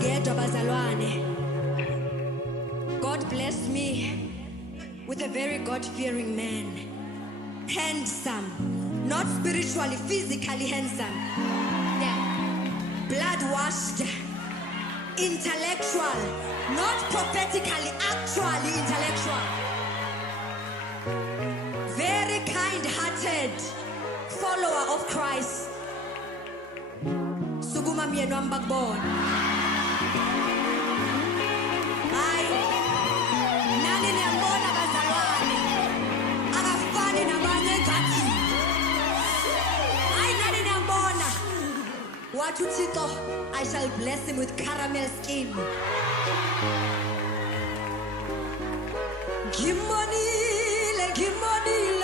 ngedwa bazalwane. God blessed me with a very God-fearing man. Handsome. Not spiritually, physically handsome. Yeah. Blood-washed. Intellectual. Not prophetically, actually intellectual. Very kind-hearted. Follower of Christ. Sukuma myenu ambakubona. Hayi. Nani niyambona bazalwane. Akafani nabanye ngathi. Hayi nani niyambona. Wathi uThixo, I shall bless him with caramel skin. Gimonile, gimonile.